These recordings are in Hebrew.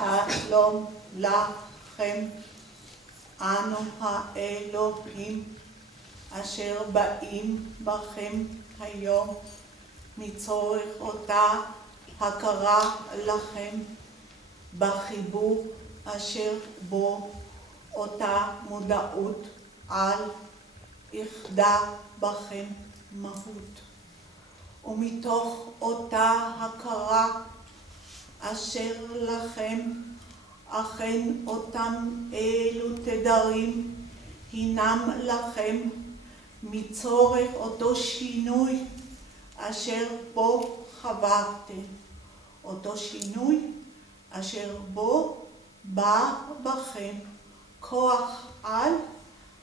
שלום לכם, אנו האלוהים אשר באים בכם היום מצורך אותה הכרה לכם בחיבור אשר בו אותה מודעות על יחדה בכם מהות. ומתוך אותה הכרה אשר לכם אכן אותם אלו תדרים הינם לכם מצורך אותו שינוי אשר בו חברתם, אותו שינוי אשר בו בא בכם כוח על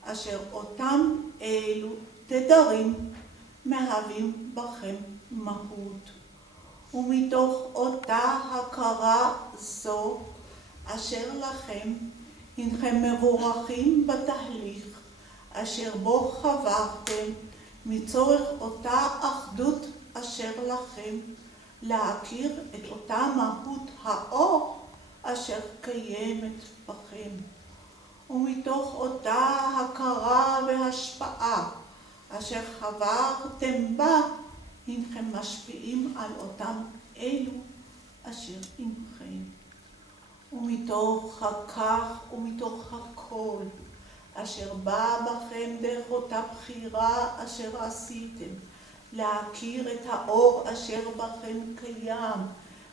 אשר אותם אלו תדרים מהווים בכם מהות. ומתוך אותה הכרה זו אשר לכם הנכם מבורכים בתהליך אשר בו חברתם מצורך אותה אחדות אשר לכם להכיר את אותה מהות האור אשר קיימת בכם. ומתוך אותה הכרה והשפעה אשר חברתם בה הנכם משפיעים על אותם אלו אשר עמכם. ומתוך הכך ומתוך הכל אשר בא בכם דרך אותה בחירה אשר עשיתם להכיר את האור אשר בכם קיים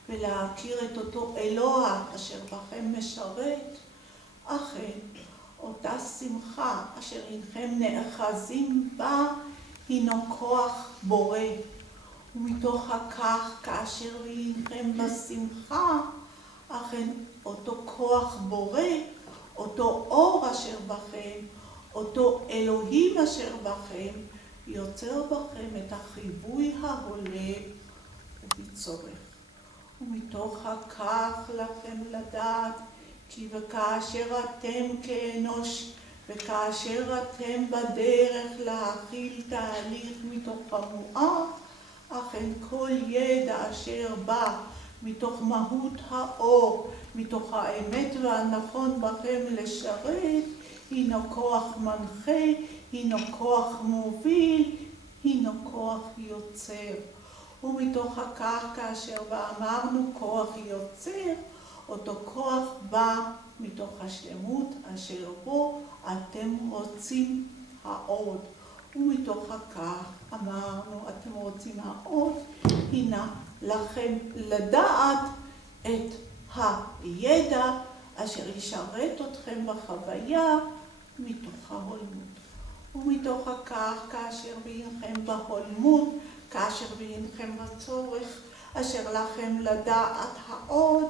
ולהכיר את אותו אלוה אשר בכם משרת, אכן אותה שמחה אשר הנכם נאחזים בה הינו כוח בורא. ומתוך הכך כאשר הנכם בשמחה אכן אותו כוח בורא, אותו אור אשר בכם, אותו אלוהים אשר בכם, יוצר בכם את החיווי ההולם ובצורך. ומתוך הכך לכם לדעת כי וכאשר אתם כאנוש וכאשר אתם בדרך להכיל תהליך מתוך המואר, אכן כל ידע אשר בא מתוך מהות האור, מתוך האמת והנכון בכם לשרת, הינו כוח מנחה, הינו כוח מוביל, הינו כוח יוצר. ומתוך הכך כאשר ואמרנו כוח יוצר, אותו כוח בא מתוך השלמות אשר בו אתם רוצים העוד. ומתוך הכך אמרנו אתם רוצים העוד, הנה לכם לדעת את הידע אשר ישרת אתכם בחוויה מתוך ההולמות. ומתוך הכך כאשר בהינכם בהולמות, כאשר בהינכם בצורך אשר לכם לדעת העוד,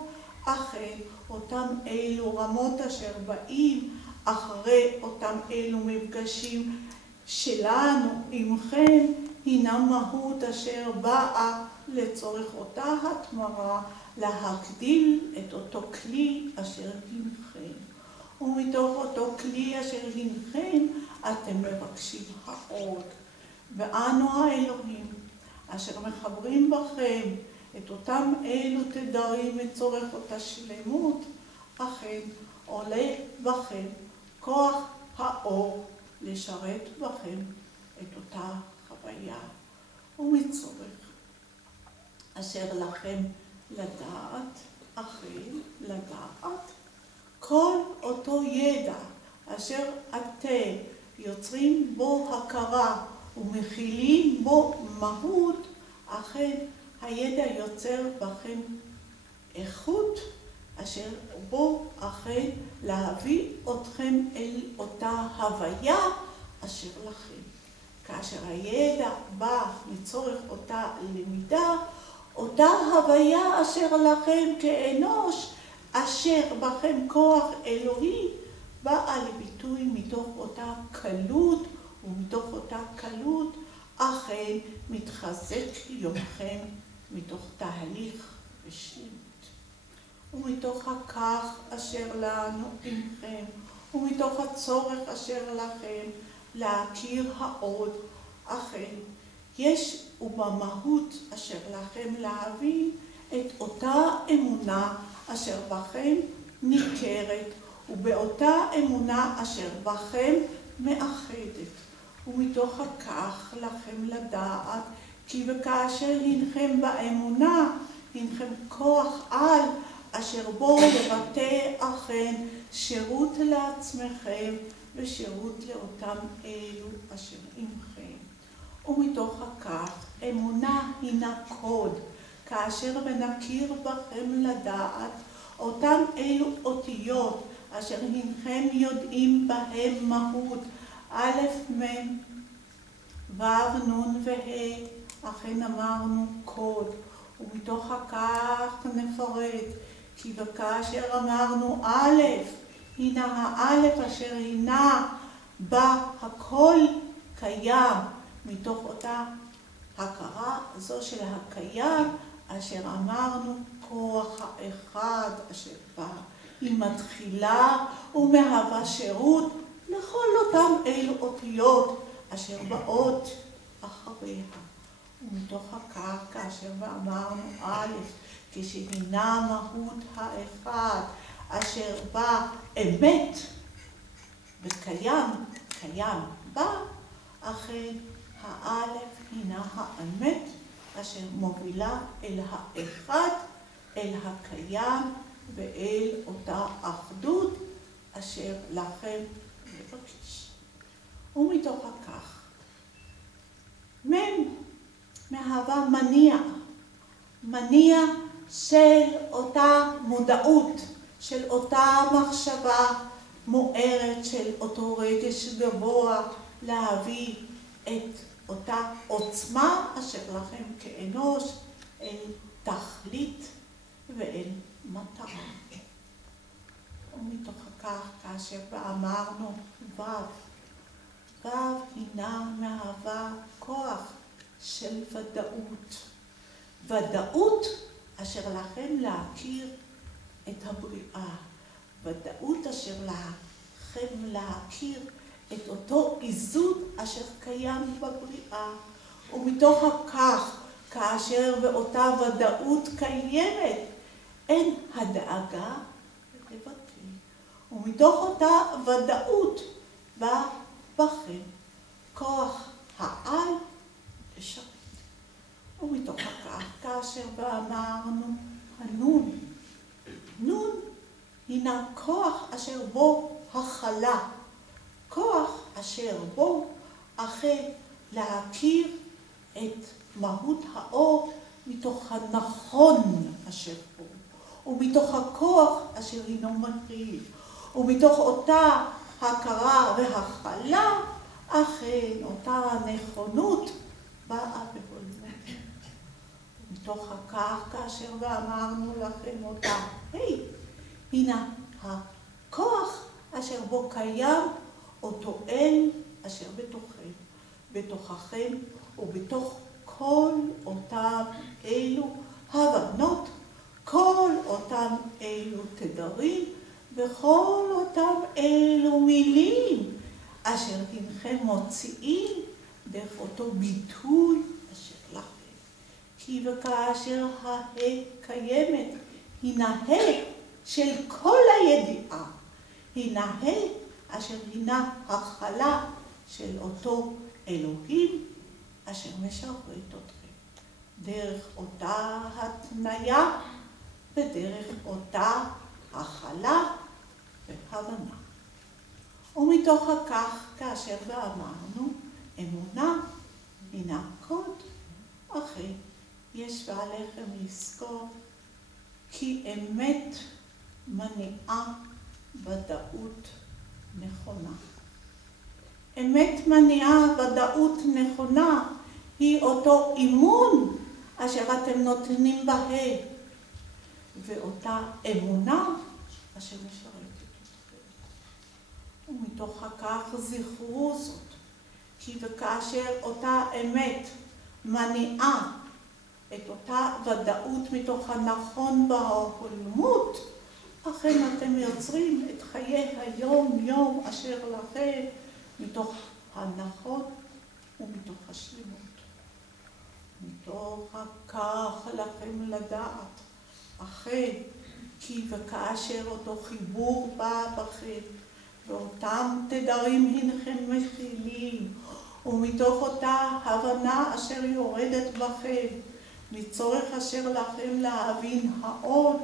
אכן אותם אלו רמות אשר באים אחרי אותם אלו מפגשים שלנו עמכם, הינם מהות אשר באה לצורך אותה התמרה להגדיל את אותו כלי אשר הנכם. ומתוך אותו כלי אשר הנכם אתם מבקשים העוד. ואנו האלוהים אשר מחברים בכם את אותם אלו תדרים לצורך אותה שלמות, אכן עולה בכם כוח האור לשרת בכם את אותה חוויה. ומצורך אשר לכם לדעת, אכן לדעת, כל אותו ידע אשר אתם יוצרים בו הכרה ומכילים בו מהות, אכן הידע יוצר בכם איכות אשר בו אכן להביא אתכם אל אותה הוויה אשר לכם. כאשר הידע בא מצורך אותה למידה, אותה הוויה אשר לכם כאנוש, אשר בכם כוח אלוהי, באה לביטוי מתוך אותה קלות, ומתוך אותה קלות אכן מתחזק יומכם מתוך תהליך ושלמות. ומתוך הכך אשר לנו עמכם, ומתוך הצורך אשר לכם להכיר העוד, אכן יש ובמהות אשר לכם להבין את אותה אמונה אשר בכם ניכרת, ובאותה אמונה אשר בכם מאחדת. ומתוך כך לכם לדעת, כי וכאשר הנכם באמונה, הנכם כוח על, אשר בו לבטא אכן שירות לעצמכם ושירות לאותם אלו אשר עמכם. ומתוך כך אמונה הינה קוד, כאשר מנכיר בכם לדעת אותם אלו אותיות אשר הנכם יודעים בהם מהות א' מ' ו' נ' וה', אכן אמרנו קוד. ומתוך כך נפרט, כי וכאשר אמרנו א', הנה האלף אשר הינה בה הכל קיים, מתוך אותה הכרה זו של הקיים, אשר אמרנו כוח האחד אשר בא. היא מתחילה ומהווה שירות לכל אותם אלו אותיות אשר באות אחריה. ומתוך כך כאשר ואמרנו א', כשהינה מהות האחד אשר בא אמת וקיים, קיים בה, אכן האלף הינה האמת אשר מובילה אל האחד, אל הקיים ואל אותה אחדות אשר לכם לבקש. ומתוך כך מ' מהווה מניע של אותה מודעות, של אותה מחשבה מוארת, של אותו רגש גבוה להביא את אותה עוצמה אשר לכם כאנוש אל תכלית ואל מטרה. ומתוך כך כאשר ואמרנו ו' הינה מהווה כוח של ודאות אשר לכם להכיר את הבריאה, ודאות אשר לכם להכיר את אותו איזון אשר קיים בבריאה. ומתוך כך כאשר באותה ודאות קיימת, אין הדאגה לבטל. ומתוך אותה ודאות בא בכם כוח העל לשרת. ומתוך כך כאשר ואמרנו הנון, נון הינה כוח אשר בו הכלה, כוח אשר בו אחרי להכיר את מהות האור מתוך הנכון אשר בו, ומתוך הכוח אשר הינו מכיל, ומתוך אותה הכרה והכלה, אכן אותה נכונות באה בהולמות. מתוך כך כאשר ואמרנו לכם אותה, הנה הכוח אשר בו קיים אותו אל אשר בתוככם, בתוככם ובתוך כל אותם אלו הבנות, כל אותם אלו תדרים וכל אותם אלו מילים אשר הנכם מוציאים דרך אותו ביטוי אשר לכם. כי וכאשר קיימת הינה של כל הידיעה, הינה אשר הינה הכלה של אותו אלוהים אשר משרת אתכם דרך אותה התניה ודרך אותה הכלה והבנה. ומתוך כך כאשר ואמרנו אמונה הינה קוד, אחרי יש ועליכם לזכור כי אמת מניעה ודאות נכונה. אמת מניעה ודאות נכונה היא אותו אימון אשר אתם נותנים בה, ואותה אמונה אשר משרתת אתכם. ומתוך כך זכרו זאת, כי וכאשר אותה אמת מניעה את אותה ודאות מתוך הנכון בהולמות, אכן אתם יוצרים את חיי היום-יום אשר לכם מתוך הנכון ומתוך השלמות. מתוך כך לכם לדעת, אחרי כי וכאשר אותו חיבור בא בכם, ואותם תדרים הנכם מכילים, ומתוך אותה הבנה אשר יורדת בכם, מצורך אשר לכם להבין העוד,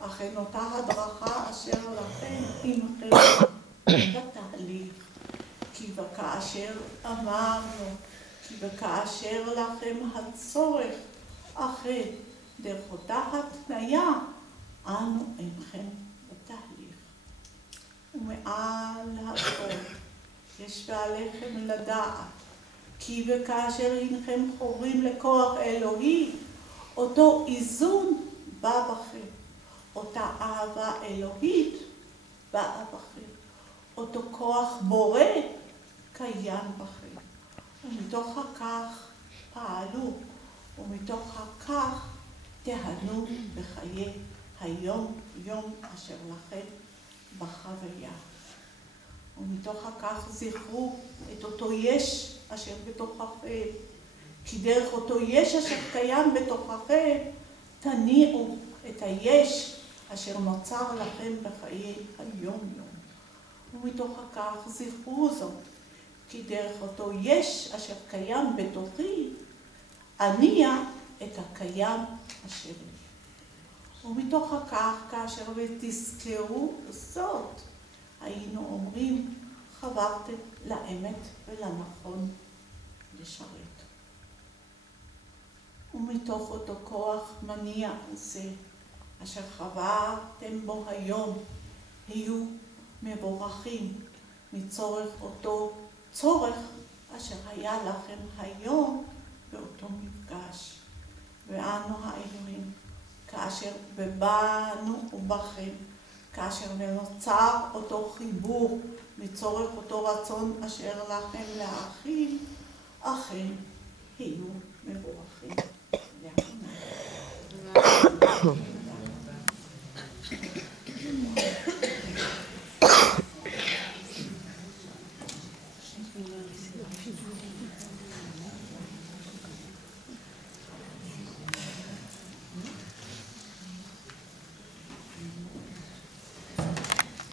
אכן אותה הדרכה אשר לכם עמכם בתהליך. כי וכאשר אמרנו, כי וכאשר לכם הצורך, אכן דרך אותה התניה, אנו עמכם בתהליך. ומעל הכל יש ועליכם לדעת, כי וכאשר הנכם חוברים לכוח אלוהי, אותו איזון בא בכם, אותה אהבה אלוהית באה בכם, אותו כוח בורא קיים בכם. ומתוך כך פעלו, ומתוך כך תהנו בחיי היום יום אשר לכם בחוויה. ומתוך כך זכרו את אותו יש אשר בתוככם, כי דרך אותו יש אשר קיים בתוככם, תניעו את היש אשר נוצר לכם בחיי היום יום. ומתוך כך זכרו זאת, כי דרך אותו יש אשר קיים בתוכי, אניע את הקיים אשר לי. ומתוך כך כאשר ותזכרו זאת, היינו אומרים, חברתם לאמת ולנכון לשרת. ומתוך אותו כוח מניע זה, אשר חברתם בו היום, היו מבורכים מצורך אותו צורך אשר היה לכם היום באותו מפגש. ואנו האלוהים, כאשר בבנו ובכם, כאשר נוצר אותו חיבור מצורך אותו רצון אשר לכם להכיל, אכן היו מבורכים. להכיל.